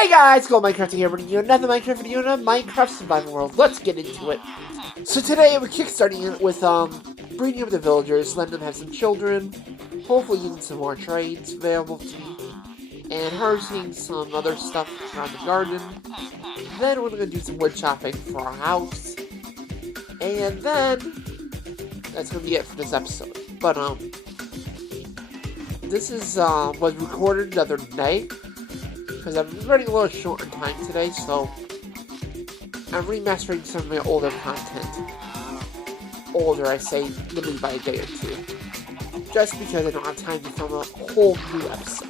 Hey guys, Go Minecraft here, bringing you another Minecraft video in a Minecraft survival world. Let's get into it. So today we're kickstarting it with breeding up the villagers, letting them have some children, hopefully getting some more trades available to me, and harvesting some other stuff around the garden. Then we're gonna do some wood chopping for our house, and then that's gonna be it for this episode. But this is was recorded the other night. Because I'm running a little short on time today, so I'm remastering some of my older content. Older, I say, literally by a day or two. Just because I don't have time to film a whole new episode.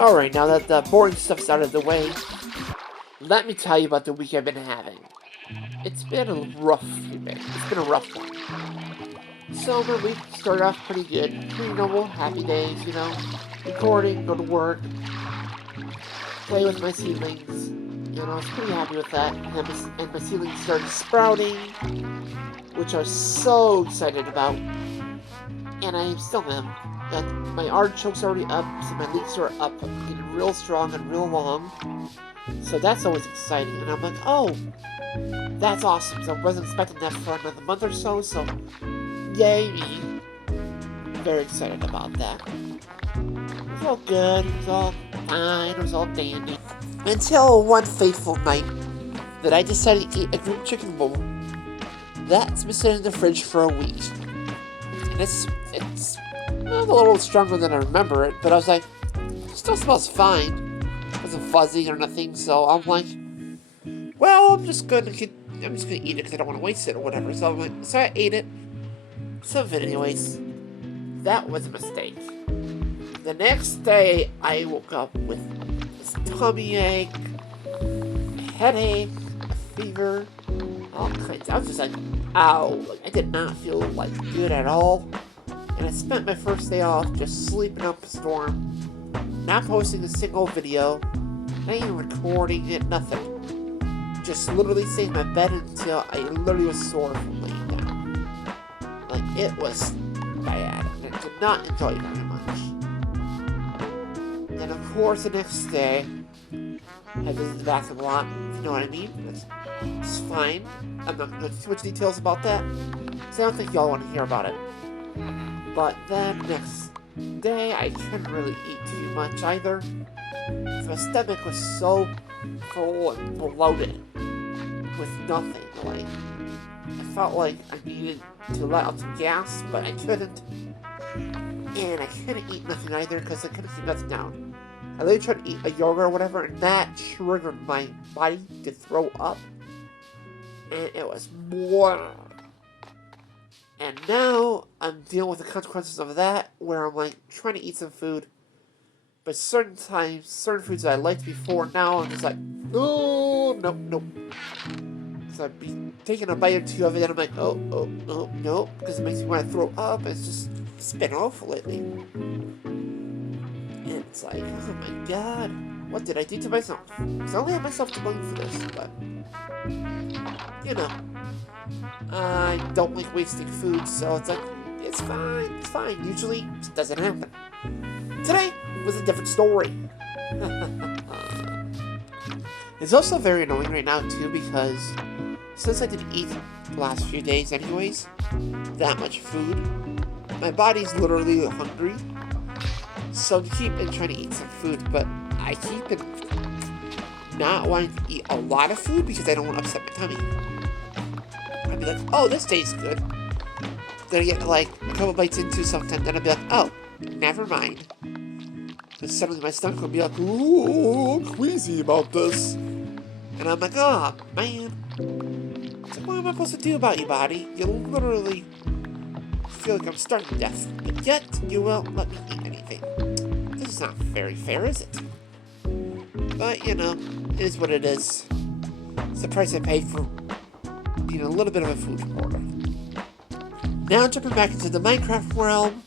Alright, now that the boring stuff's out of the way, let me tell you about the week I've been having. It's been a rough few days. It's been a rough one. So my week started off pretty good. Pretty normal, happy days, you know. Recording, go to work. Play with my seedlings, and I was pretty happy with that. And my seedlings started sprouting, which I was so excited about. And I still am. And my artichokes are already up, so my leeks are up, getting real strong and real long. So that's always exciting. And I'm like, oh, that's awesome. So I wasn't expecting that for another month or so, so yay me. Very excited about that. It was all good, it was all fine, it was all dandy. Until one fateful night that I decided to eat a grilled chicken bowl that's been sitting in the fridge for a week. And it's a little stronger than I remember it, but I was like, it still smells fine. It wasn't fuzzy or nothing, so I'm like, well, I'm just gonna eat it because I don't want to waste it or whatever. So I'm like, so I ate it. Some of it anyways. That was a mistake. The next day, I woke up with this tummy ache, a headache, a fever, all kinds. I was just like, ow. Like, I did not feel like good at all. And I spent my first day off just sleeping up a storm, not posting a single video, not even recording it, nothing. Just literally staying in my bed until I literally was sore from laying down. Like, it was bad. And I did not enjoy it very much. And of course, the next day, I visited the bathroom a lot, if you know what I mean. It's fine. I'm not going to go into too much details about that, because I don't think y'all want to hear about it. But then, next day, I couldn't really eat too much either. My stomach was so full and bloated with nothing. Like, I felt like I needed to let out some gas, but I couldn't. And I couldn't eat nothing either because I couldn't keep nothing down. I literally tried to eat a yogurt or whatever, and that triggered my body to throw up. And it was more. And now I'm dealing with the consequences of that, where I'm like trying to eat some food, but certain times, certain foods that I liked before, now I'm just like, no, nope. So I'd be taking a bite or two of it, and I'm like, no, because it makes me want to throw up. It's just, it's been awful lately. And it's like, oh my god, what did I do to myself? Because I only have myself to blame for this, but, you know, I don't like wasting food, so it's like, it's fine. Usually, it doesn't happen. Today was a different story. It's also very annoying right now, too, because since I didn't eat the last few days anyways, that much food, my body's literally hungry. So I keep trying to eat some food, but I keep not wanting to eat a lot of food because I don't want to upset my tummy. I'd be like, oh, this tastes good. Then I get like a couple bites into something, then I'd be like, oh, never mind. And suddenly my stomach would be like, ooh, I'm queasy about this. And I'm like, oh, man. So what am I supposed to do about you, body? You literally feel like I'm starving to death, but yet you won't let me eat anything. This is not very fair, is it? But, you know, it is what it is. It's the price I paid for being a little bit of a food hoarder. Now jumping back into the Minecraft realm,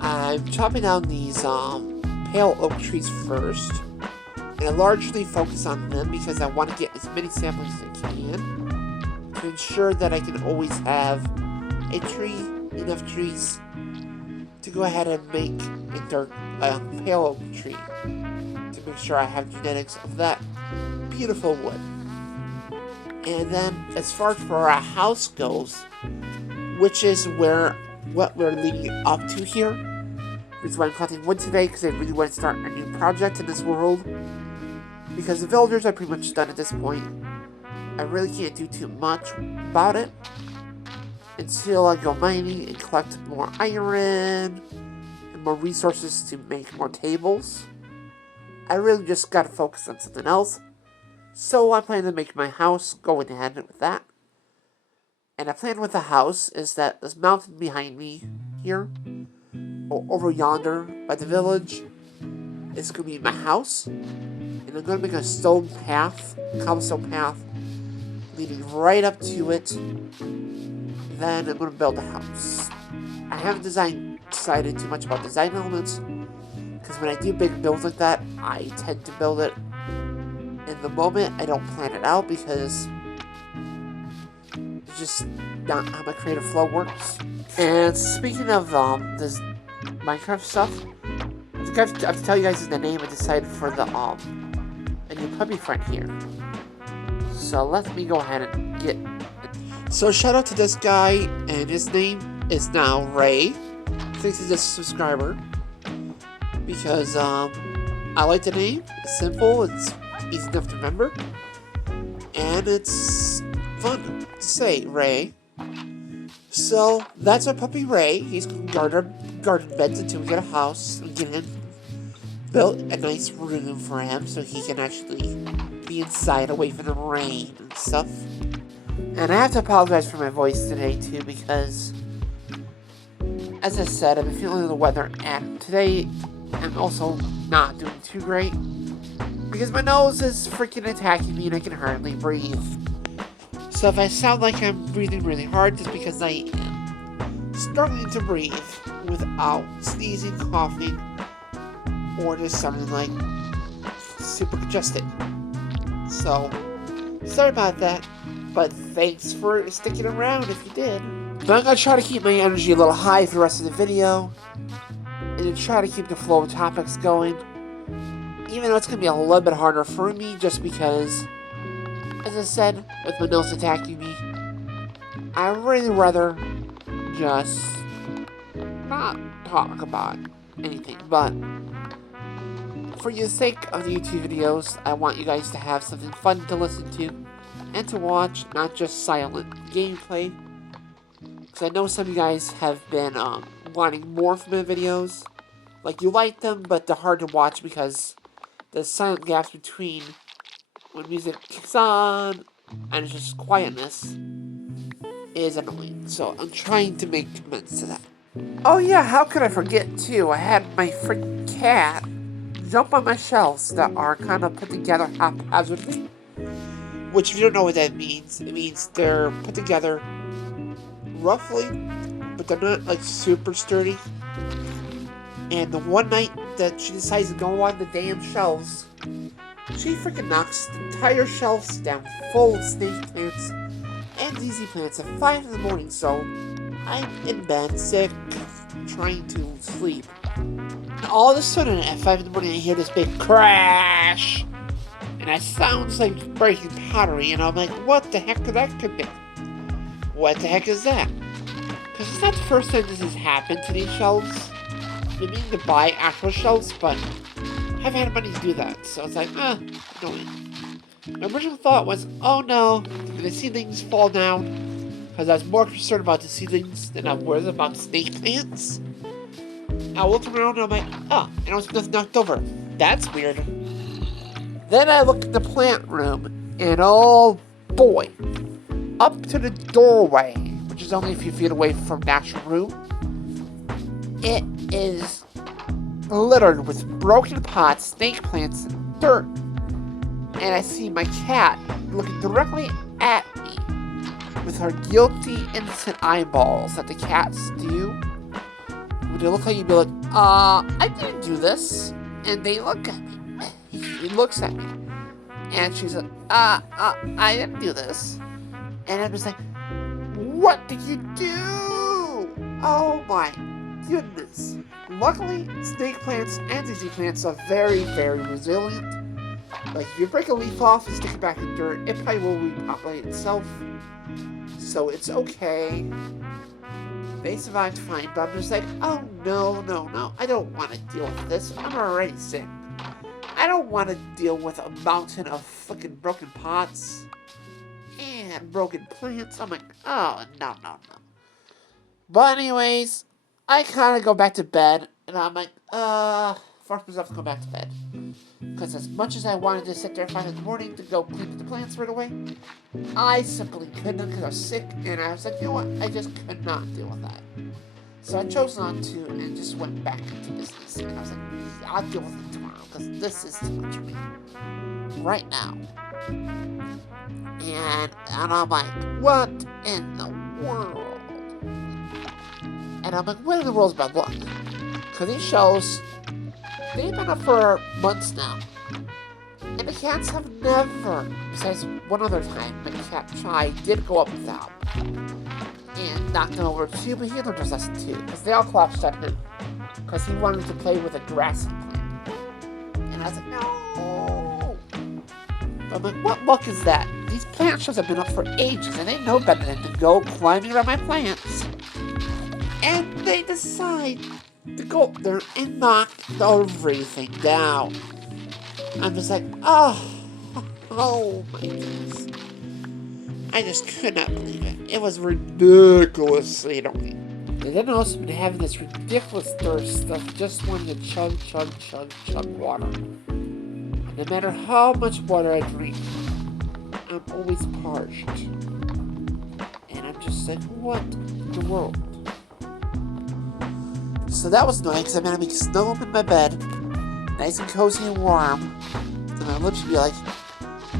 I'm chopping down these pale oak trees first, and I largely focus on them because I want to get as many saplings as I can to ensure that I can always have enough trees to go ahead and make a pale oak tree to to make sure I have genetics of that beautiful wood. And then, as far as for our house goes, which is what we're leading up to here, which is why I'm collecting wood today, because I really want to start a new project in this world. Because the villagers are pretty much done at this point. I really can't do too much about it until I go mining and collect more iron and more resources to make more tables. I really just gotta focus on something else. So I plan to make my house going ahead with that. And the plan with the house is that this mountain behind me here, or over yonder by the village, is going to be my house. And I'm going to make a stone path, cobblestone path, leading right up to it. Then I'm going to build a house. I haven't decided too much about design elements, because when I do big builds like that, I tend to build it in the moment. I don't plan it out because it's just not how my creative flow works. And speaking of this Minecraft stuff, I think I have to tell you guys the name I decided for the a new puppy friend here. So let me go ahead and get. So shout out to this guy, and his name is now Ray. Thanks to this subscriber, because I like the name. It's simple. It's easy enough to remember, and it's fun to say, Ray. So that's our puppy Ray. He's going to guard our garden beds until we get a house. We get him built a nice room for him so he can actually be inside away from the rain and stuff. And I have to apologize for my voice today too, because as I said, I've been feeling the weather, and today I'm also not doing too great because my nose is freaking attacking me and I can hardly breathe. So if I sound like I'm breathing really hard, it's because I am struggling to breathe without sneezing, coughing, or just sounding like super congested. So, sorry about that, but thanks for sticking around if you did. But I'm going to try to keep my energy a little high for the rest of the video, and to try to keep the flow of topics going, even though it's going to be a little bit harder for me, just because, as I said, with my nose attacking me, I'd really rather just not talk about anything. But for the sake of the YouTube videos, I want you guys to have something fun to listen to and to watch, not just silent gameplay. Because I know some of you guys have been wanting more from my videos. Like, you like them, but they're hard to watch because the silent gaps between when music kicks on and it's just quietness is annoying. So I'm trying to make amends to that. Oh yeah, how could I forget too? I had my freaking cat jump on my shelves that are kind of put together haphazardly. Which, if you don't know what that means, it means they're put together roughly, but they're not like super sturdy. And the one night that she decides to go on the damn shelves, she freaking knocks the entire shelves down full of snake plants and daisy plants at 5 in the morning. So I'm in bed, sick, trying to sleep. And all of a sudden, at 5 in the morning, I hear this big crash. And it sounds like breaking pottery, and I'm like, what the heck could that be? What the heck is that? Because it's not the first time this has happened to these shelves. I mean to buy actual shelves, but I haven't had money to do that. So it's like, annoying. My original thought was, oh no, did the seedlings fall down? Because I was more concerned about the seedlings than I was about snake plants. I looked around and I'm like, and it was nothing knocked over. That's weird. Then I looked at the plant room, and oh boy, up to the doorway, which is only a few feet away from the actual room, it is littered with broken pots, snake plants, and dirt. And I see my cat looking directly at me with her guilty, innocent eyeballs that the cats do. When they look at you, be like, I didn't do this. And they look at me. He looks at me. And she's like, I didn't do this. And I'm just like, what did you do? Oh my goodness. Luckily, snake plants and daisy plants are very, very resilient. Like, if you break a leaf off and stick it back in dirt, it probably will repopulate itself. So it's okay. They survived fine, but I'm just like, oh no, I don't want to deal with this. I'm already sick. I don't want to deal with a mountain of fucking broken pots and broken plants. I'm like, oh, no. But anyways, I kind of go back to bed, and I'm like, force myself to go back to bed. Because as much as I wanted to sit there at 5 in the morning to go clean the plants right away, I simply couldn't because I was sick, and I was like, you know what, I just could not deal with that. So I chose not to, and just went back into business, and I was like, I'll deal with it tomorrow, because this is too much for me. Right now. And I'm like, what in the world? And I'm like, what in the world's bad luck? Because these shows, they've been up for months now. And the cats have never, besides one other time, the cat Chai did go up without. And knocked him over too, but he learned his lesson too. Because they all collapsed at him. Because he wanted to play with a grassy plant. And I was like, no. But I'm like, what luck is that? These plant shows have been up for ages, and they know better than to go climbing around my plants. And they decide to go up there and knock everything down. I'm just like, oh my goodness. I just could not believe it. It was ridiculously annoying. And then also been having this ridiculous thirst of just wanting to chug water. And no matter how much water I drink, I'm always parched. And I'm just like, what in the world? So that was annoying because I mean, I'm snuggled up in my bed, nice and cozy and warm. And my lips would be like,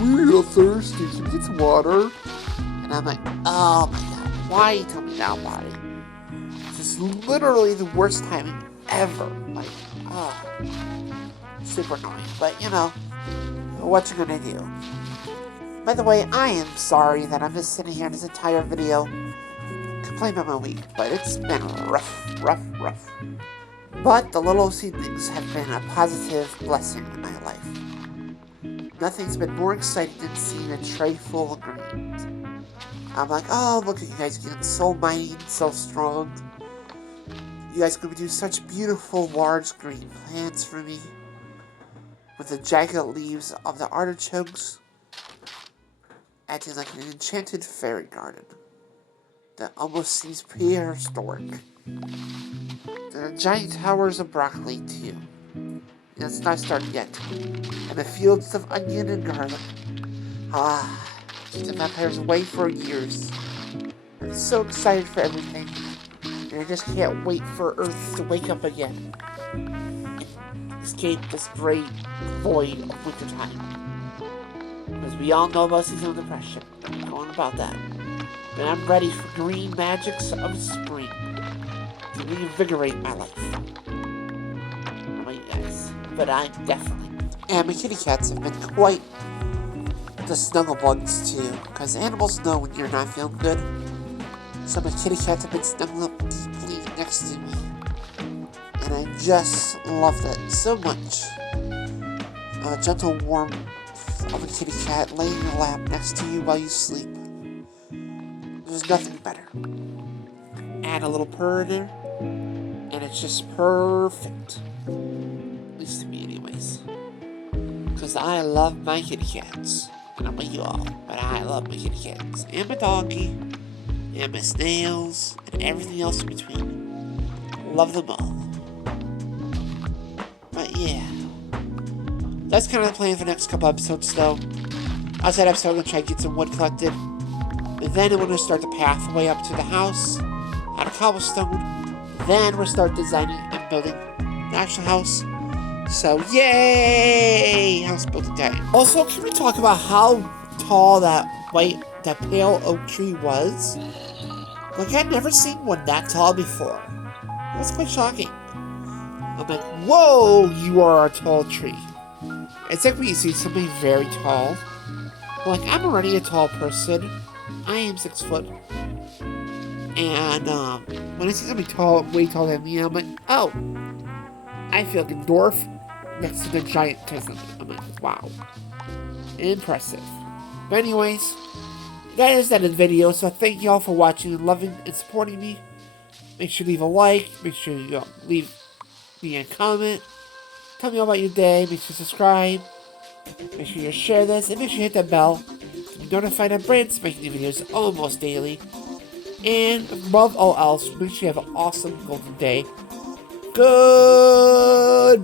we're all thirsty, can we get some water? And I'm like, oh my god, why you tell me now, body? This is literally the worst timing ever. Like, super annoying. But you know, what you gonna do? By the way, I am sorry that I'm just sitting here in this entire video complaining about my week, but it's been rough. But the little seedlings have been a positive blessing in my life. Nothing's been more exciting than seeing a tray full of greens. I'm like, oh, look at you guys getting so mighty and so strong. You guys could do such beautiful, large green plants for me. With the jagged leaves of the artichokes acting like an enchanted fairy garden that almost seems prehistoric. There are giant towers of broccoli, too. And it's not started yet. And the fields of onion and garlic. Keep the vampires away for years. I'm so excited for everything. And I just can't wait for Earth to wake up again. And escape this great void of wintertime. Because we all know about seasonal depression. I'm going about that. But I'm ready for green magics of spring to reinvigorate my life. How about you guys? But I'm definitely. And my kitty cats have been quite the snuggle bugs too, because animals know when you're not feeling good. So my kitty cats have been snuggled up deeply next to me. And I just loved it so much. A gentle warmth of a kitty cat laying in your lap next to you while you sleep. There's nothing better. Add a little purr in there, and it's just perfect. At least to me anyways. Because I love my kitty cats. I don't know about you all, but I love my kitty cats. And my doggy, and my snails, and everything else in between. Love them all. But yeah. That's kind of the plan for the next couple episodes though. Outside episode, I'm going to try to get some wood collected. And then I'm going to start the pathway up to the house out of cobblestone. Then we'll start designing and building the actual house. So, yay! House building time. Also, can we talk about how tall that pale oak tree was? Like, I'd never seen one that tall before. That was quite shocking. I'm like, whoa, you are a tall tree. It's like when you see somebody very tall. Like, I'm already a tall person. I am 6 foot. And, When I see somebody tall, way taller than me, I'm like, oh, I feel like a dwarf next to the giant person. I'm like, wow. Impressive. But anyways, that is that of the video, so thank you all for watching and loving and supporting me. Make sure to leave a like, make sure you leave me a comment. Tell me all about your day, make sure to subscribe. Make sure you share this, and make sure you hit that bell to be notified of brand spanking new videos almost daily. And above all else, make sure you have an awesome golden day. Goodbye.